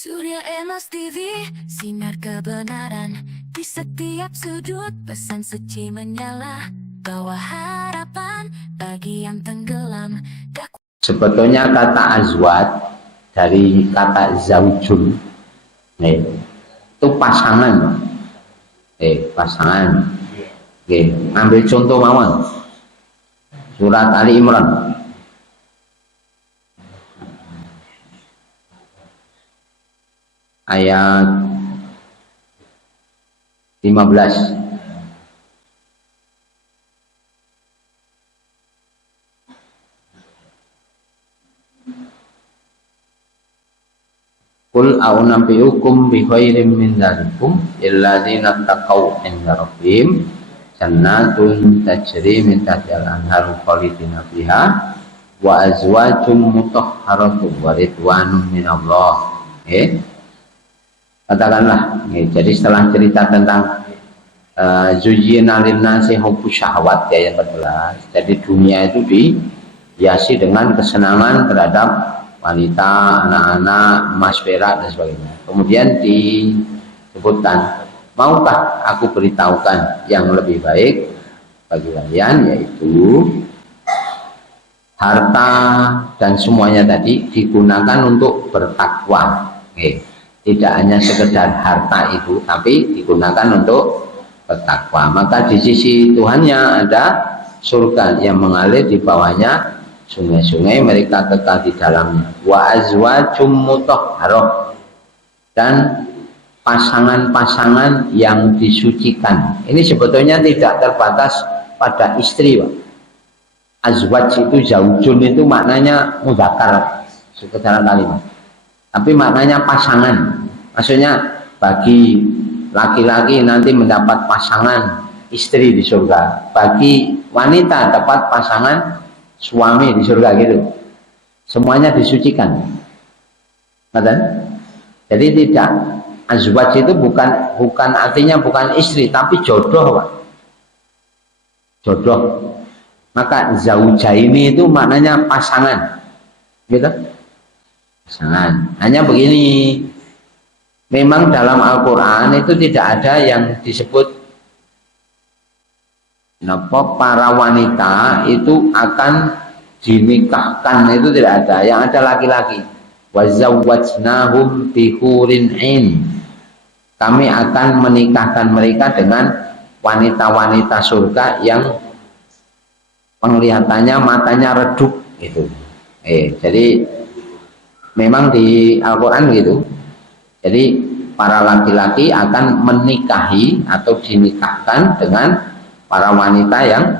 Surya Emas TV, sinar kebenaran di setiap sudut, pesan suci menyala, bawa harapan bagi yang tenggelam. Sebetulnya kata azwat dari kata zaujun, itu pasangan, pasangan. Ambil contoh mawon, surat Ali Imran. Ayat 15. Qul a'unabbi'ukum bi khairim min dzalikum illadzina taqaw 'inda rabbihim jannatun tajri min tahtiha al-anharu khalidina fiha wa azwajum mutahharatun wa ridwanun minallah. Katakanlah, jadi setelah cerita tentang zuyyina lin-nasi hubbus syahwat ayat 14. Jadi dunia itu dihiasi dengan kesenangan terhadap wanita, anak-anak, emas, perak dan sebagainya. Kemudian disebutkan, maukah aku beritahukan yang lebih baik bagi kalian, yaitu harta dan semuanya tadi digunakan untuk bertakwa. Tidak hanya sekedar harta itu, tapi digunakan untuk bertakwa. Maka di sisi Tuhannya ada surga yang mengalir di bawahnya sungai-sungai, mereka kekal di dalamnya. Wa azwajum mutahharah, dan pasangan-pasangan yang disucikan. Ini sebetulnya tidak terbatas pada istri, Pak. Azwaj itu, zaujun itu maknanya mudzakkar secara kalimat. Tapi maknanya pasangan. Maksudnya bagi laki-laki nanti mendapat pasangan istri di surga, bagi wanita dapat pasangan suami di surga, gitu. Semuanya disucikan. Jadi tidak, azwaj itu bukan artinya bukan istri, tapi jodoh, Pak. Jodoh. Maka zaujaini itu maknanya pasangan, gitu. Pasangan. Hanya begini, memang dalam Al-Quran itu tidak ada yang disebut para wanita itu akan dinikahkan, itu tidak ada. Yang ada laki-laki. Wazawwajnahum bihurin ain. Kami akan menikahkan mereka dengan wanita-wanita surga yang penglihatannya matanya redup, gitu. Jadi memang di Al-Quran gitu. Jadi para laki-laki akan menikahi atau dinikahkan dengan para wanita yang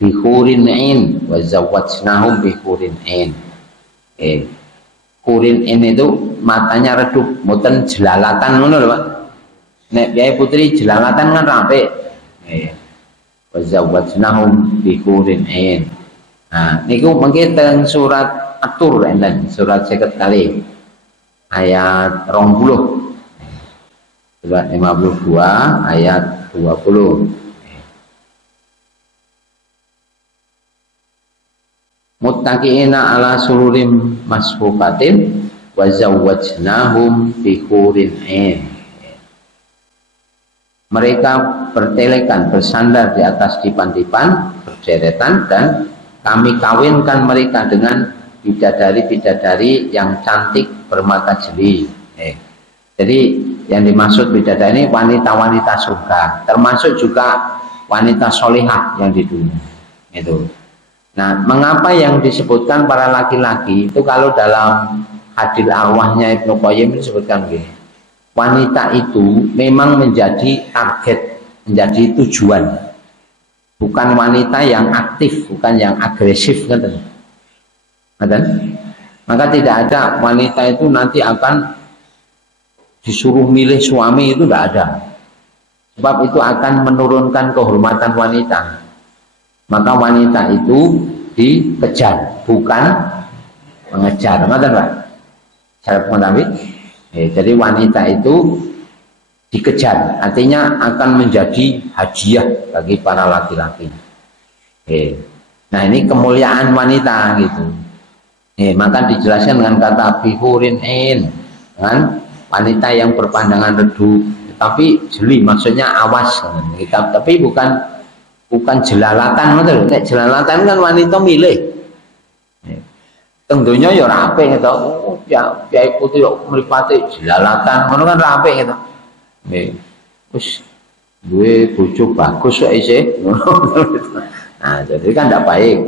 bihurin ain, wa zawwajnahum bihurin ain. Hurin ain itu matanya redup, mboten jelalatan ngono lho, Pak. Nek biaya putri jelalatan kan rapi. Wa zawwajnahum bihurin ain. Nah, niku mengki teng surat At-Tur, surat 50 kali ayat 20, surat 52 ayat 20. Muttaqiina ala sururim masfufatin wa zawwajnahum bihurin ain. Mereka bertelekan, bersandar di atas dipan-dipan berderetan, dan kami kawinkan mereka dengan bidadari-bidadari yang cantik bermata jeli. Jadi yang dimaksud bidadari ini wanita-wanita surga, termasuk juga wanita solihah yang di dunia itu. Nah, mengapa yang disebutkan para laki-laki itu, kalau dalam hadil arwahnya Ibnu Qayyim disebutkan begini, wanita itu memang menjadi target, menjadi tujuan, bukan wanita yang aktif, bukan yang agresif, kan? Maka tidak ada wanita itu nanti akan disuruh milih suami, itu tidak ada. Sebab itu akan menurunkan kehormatan wanita. Maka wanita itu dikejar, bukan mengejar. Pak? Cara pengetahuan. Jadi wanita itu dikejar, artinya akan menjadi hadiah bagi para laki-laki. Nah, ini kemuliaan wanita, gitu. Maka dijelaskan dengan kata bihurin ain, dengan wanita yang berpandangan redup, tapi jeli, maksudnya awas. Tapi bukan jelalatan, betul. Nek jelalatan kan wanita milih. Tentunya ya rapi gitu. Ya kiai putih kok mripate jelalatan, ngono kan rapi gitu. Nggih. Terus duwe bojo bagus kok isih. Nah, jadi kan tidak baik.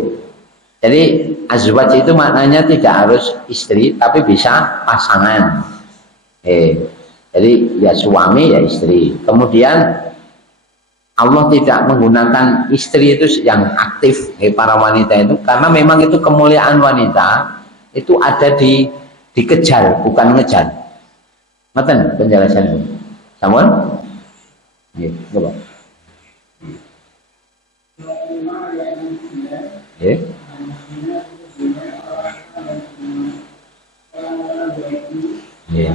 Jadi azwaj itu maknanya tidak harus istri, tapi bisa pasangan. Jadi ya suami ya istri. Kemudian Allah tidak menggunakan istri itu yang aktif, para wanita itu, karena memang itu kemuliaan wanita itu ada dikejar, bukan ngejar. Ngoten penjelasan. Sampun? Nggih, coba. Nggih. Nggih.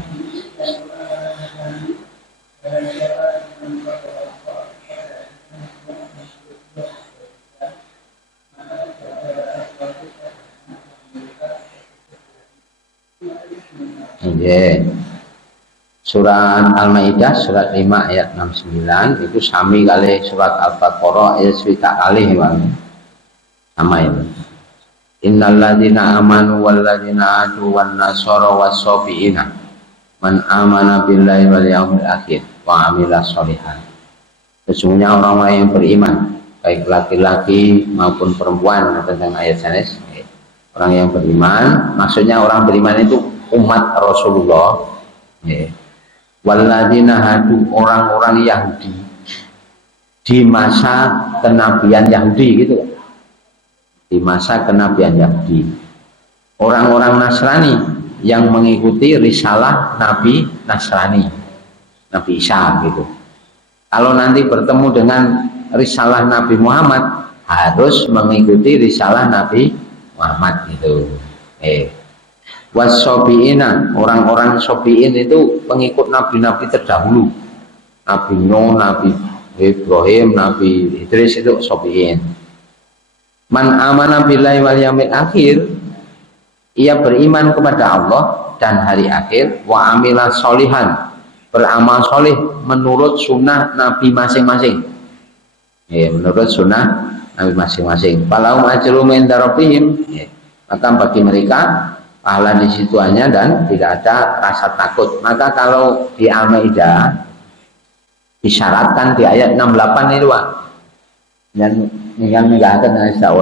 Nggih. Surat Al-Maidah surat 5 ayat 69 itu sami kali surat Al-Baqarah ayat 1 kali sama ini. Innal ladzina amanu wal ladzina adu wan nasara was-sabiina man amana billahi wal yaumil akhir wa amila sholihan. Sesungguhnya orang-orang yang beriman, baik laki-laki maupun perempuan, tentang ayat sanes. Orang yang beriman, maksudnya orang beriman itu umat Rasulullah. Walladzina hadu, orang-orang Yahudi di masa kenabian Yahudi gitu. Di masa kenabian Yahudi, orang-orang Nasrani yang mengikuti risalah Nabi Nasrani, Nabi Isa gitu. Kalau nanti bertemu dengan risalah Nabi Muhammad, harus mengikuti risalah Nabi Muhammad gitu. Wasobiina, orang-orang sobiin itu pengikut nabi-nabi terdahulu, Nabi Nuh, Nabi Ibrahim, Nabi Idris, itu sobiin. Man amana billahi wal yaumil akhir, ia beriman kepada Allah dan hari akhir, wa amila sholihan, beramal soleh menurut sunnah Nabi masing-masing. Menurut sunnah Nabi masing-masing. Falahum ajrum inda rabbihim, maka bagi mereka pahala di situ hanya dan tidak ada rasa takut. Maka kalau di Al-Maidah disyaratkan di ayat 68 itu Pak, yang menggahkan Aisyah.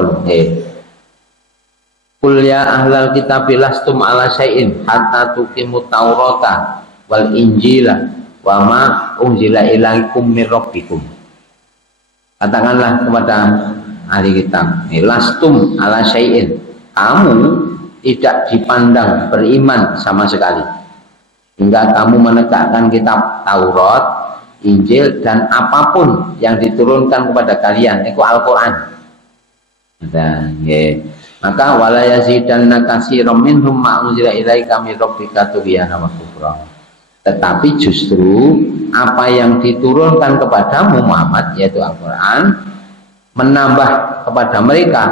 Qul ya ahlal kitab lastum ala syai'in hatta tuqimut taurata wal injila wa ma unzila ilaikum mir rabbikum. Katakanlah kepada ahli kitab, lastum ala syai'in, kamu tidak dipandang beriman sama sekali hingga kamu menegakkan kitab Taurat, Injil, dan apapun yang diturunkan kepada kalian, itu Al-Quran. Maka wala yazidanna katsiran minhum ma unzila ilaika mir rabbika tughyana wa kufra. Tetapi justru apa yang diturunkan kepadamu Muhammad, yaitu Al-Quran, menambah kepada mereka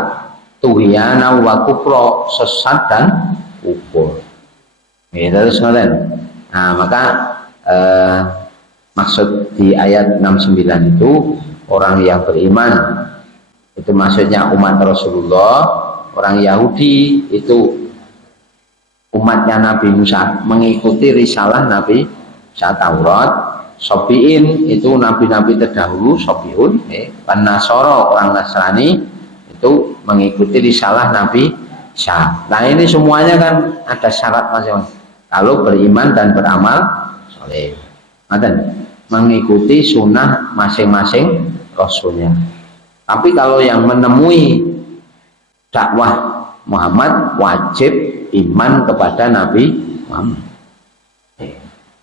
tuhyana wa kufra, sesat dan kufur. Terus ngoten. Nah, maka maksud di ayat 69 itu orang yang beriman, itu maksudnya umat Rasulullah. Orang Yahudi itu umatnya Nabi Musa, mengikuti risalah Nabi Musa Taurat. Sobiin itu nabi-nabi terdahulu, sobiun. Nasoro, orang Nasrani, itu mengikuti risalah Nabi Isa. Nah ini semuanya kan ada syarat masing-masing. Kalau beriman dan beramal soleh, mengikuti sunnah masing-masing rasulnya. Tapi kalau yang menemui dakwah Muhammad, wajib iman kepada Nabi Muhammad.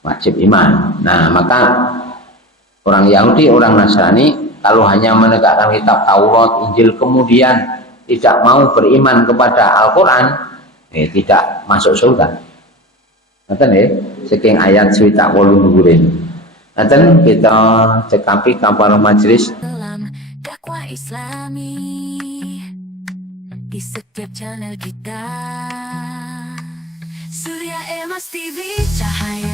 Wajib iman. Nah maka orang Yahudi, orang Nasrani, kalau hanya menegakkan kitab Taurat, Injil, kemudian tidak mau beriman kepada Al-Quran, tidak masuk surga. Nanti sekian ayat cerita wolu dhuwurin. Nanti kita cekapi kapal majelis dalam dakwah Islami di setiap channel kita. Surya Ema Mas TV, cahaya